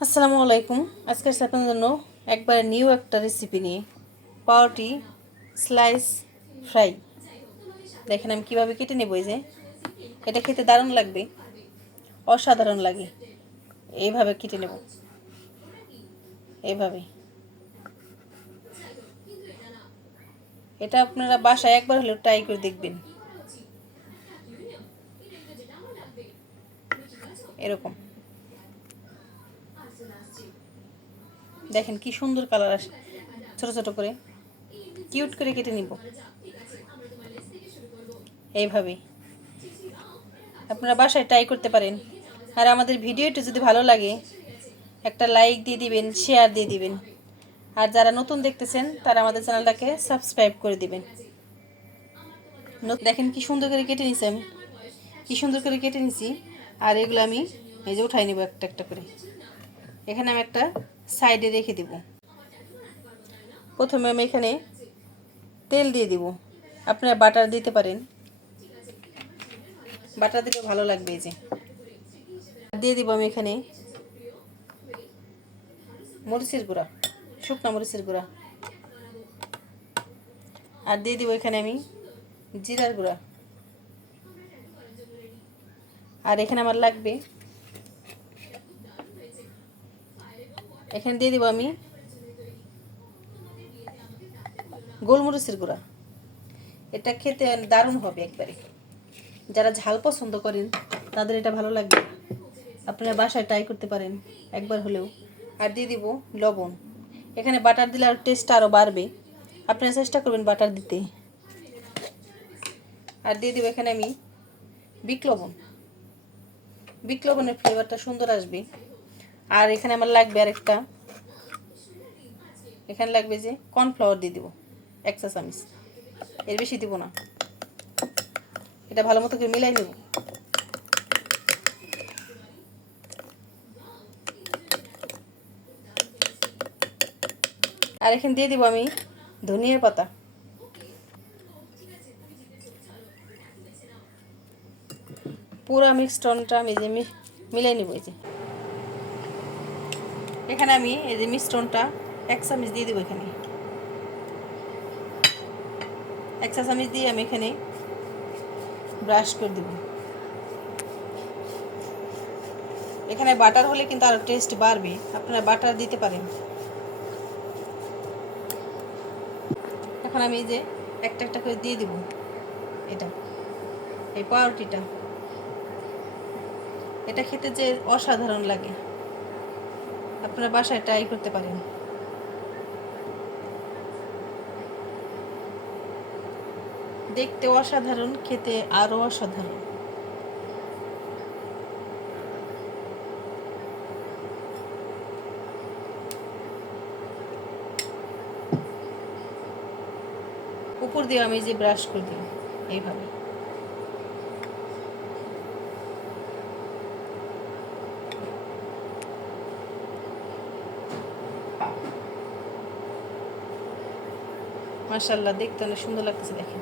আসসালামু আলাইকুম। আজকে আপনাদের জন্য একবার নিউ একটা রেসিপি নিয়ে। পাউরুটি স্লাইস ফ্রাই দেখেন আমি কীভাবে কেটে নেব এই যে। এটা খেতে দারুণ লাগবে। অসাধারণ লাগে। এইভাবে কেটে নেব। এইভাবে। এটা আপনারা বাসায় একবার হলেও ট্রাই করে দেখবেন। এরকম। দেখেন কি সুন্দর কালার আসে। ছোট ছোট করে। কিউট করে কেটে নিব। এইভাবেই। আপনারা বাসায় ট্রাই করতে পারেন। আর আমাদের ভিডিওটি যদি ভালো লাগে, একটা লাইক দিয়ে দিবেন, শেয়ার দিয়ে দিবেন। আর যারা নতুন দেখতেছেন, তারা আমাদের চ্যানেলটাকে সাবস্ক্রাইব করে দিবেন। দেখেন কি সুন্দর করে কেটে নিছি আমি। কি সুন্দর করে কেটে নিছি। আর এগুলো আমি এই যে উঠাই নেব একটা একটা করে। এখানে আমি একটা সাইডে রেখে দেব। প্রথমে আমি এখানে তেল দিয়ে দিব। আপনারা বাটার দিতে পারেন। বাটার দিলে ভালো লাগবে এই যে। দিয়ে দিব আমি এখানে মরিচের গুঁড়া, শুকনো মরিচের গুঁড়া। আর দিয়ে দিব এখানে আমি জিরার গুঁড়া। আর এখানে আমার লাগবে এখানে দিয়ে দিব আমি গোলমরিচের গুঁড়া। এটা খেতে দারুণ হবে একবারে। যারা ঝাল পছন্দ করেন, তাদের এটা ভালো লাগবে। আপনারা বাসায় ট্রাই করতে পারেন একবার হলেও। আর দিয়ে দিব লবণ। এখানে বাটার দিলে আর টেস্ট আরও বাড়বে। আপনারা চেষ্টা করবেন বাটার দিতে। আর দিয়ে দিব এখানে আমি বিট লবণ। বিট লবণের ফ্লেভারটা সুন্দর আসবে। আর এখানে আমার লাগবে আরেকটা। এখানে লাগবে যে কর্নফ্লাওয়ার দিয়ে দিব এক চা চামচ এর বেশি দিব না। এটা ভালো মতো করে মিলাই নেব। আর এখানে দিয়ে দিব আমি ধনিয়ার পাতা। পুরো মিক্সটনটা আমি যে মিলাই নেব এই যে। এখানে আমি এই যে মিশ্রণটা এক চামচ দিয়ে দেবো এখানে। এক চা চামচ দিয়ে আমি এখানে ব্রাশ করে দেব। এখানে বাটার হলে কিন্তু আরও টেস্ট বাড়বে। আপনারা বাটার দিতে পারেন। এখন আমি এই যে একটা একটা করে দিয়ে দিব এটা, এই পাউরুটিটা। এটা খেতে যে অসাধারণ লাগে। আপনারা বাসায় ট্রাই করতে পারেন। দেখতে অসাধারণ, খেতে আরও অসাধারণ। উপর দিয়ে আমি যে ব্রাশ করে দিই, এইভাবে। মাশাল্লাহ দেখতে অনেক সুন্দর লাগতেছে, দেখেন।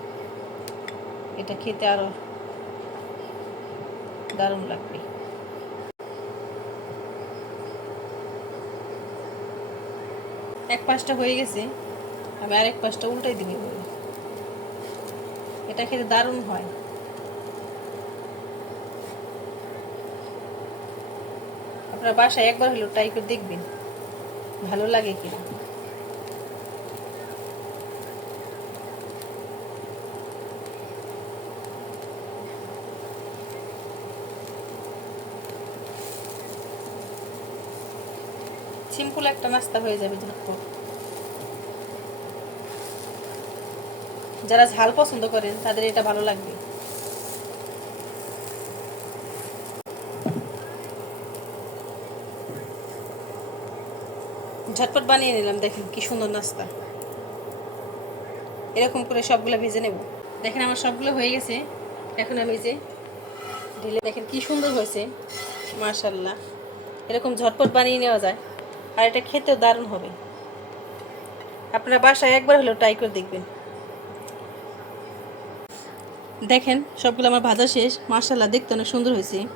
এটা খেতে আরও দারুণ লাগবে। এক পাশটা হয়ে গেছে, আমি আরেক পাশটা উল্টাই দিবি। এটা খেতে দারুণ হয়। আপনার বাসায় একবার হলেও ট্রাই করে দেখবেন, ভালো লাগে কিনা। সিম্পল একটা নাস্তা হয়ে যাবে ঝটপট যারা ঝাল পছন্দ করেন, তাদের এটা ভালো লাগবে। ঝটপট বানিয়ে নিলাম, দেখেন কি সুন্দর নাস্তা। এরকম করে সবগুলো ভেজে নেব। দেখেন আমার সবগুলো হয়ে গেছে। এখন আমি যে ঢেলে দেখেন কি সুন্দর হয়েছে। মাশাল্লাহ এরকম ঝটপট বানিয়ে নেওয়া যায়। আর এটা খেতেও দারুণ হবে। আপনারা বাসায় একবার হলেও ট্রাই করে দেখবেন। দেখেন, সবগুলো আমার ভাজা শেষ। মার্শাল্লাহ দেখতে অনেক সুন্দর হয়েছে।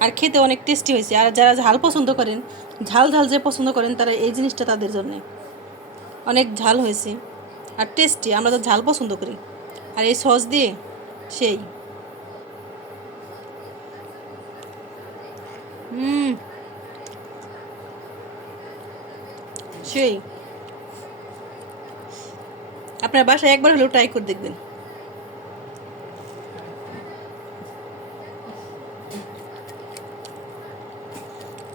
আর খেতে অনেক টেস্টি হয়েছে। আর যারা ঝাল পছন্দ করেন, ঝাল ঝাল যে পছন্দ করেন, তারা এই জিনিসটা তাদের জন্য। অনেক ঝাল হয়েছে। আর টেস্টি আমরা তো ঝাল পছন্দ করি। আর এই সস দিয়ে, সেই। হুম। সেই আপনার বাসায় একবার হলেও ট্রাই করে দেখবেন।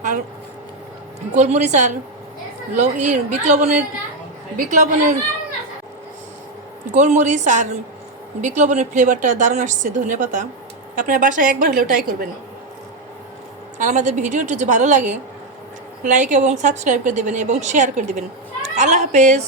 আর গোলমরিচ আর বিক্লবনের বিক্লবনের গোলমরিচ আর বিক্লবনের ফ্লেভারটা দারুণ আসছে ধনে পাতা। আপনার বাসায় একবার হলেও ট্রাই করবেন। আর আমাদের ভিডিওটা যদি ভালো লাগে লাইক এবং সাবস্ক্রাইব করে দেবেন এবং শেয়ার করে দেবেন। আল্লাহ হাফেজ।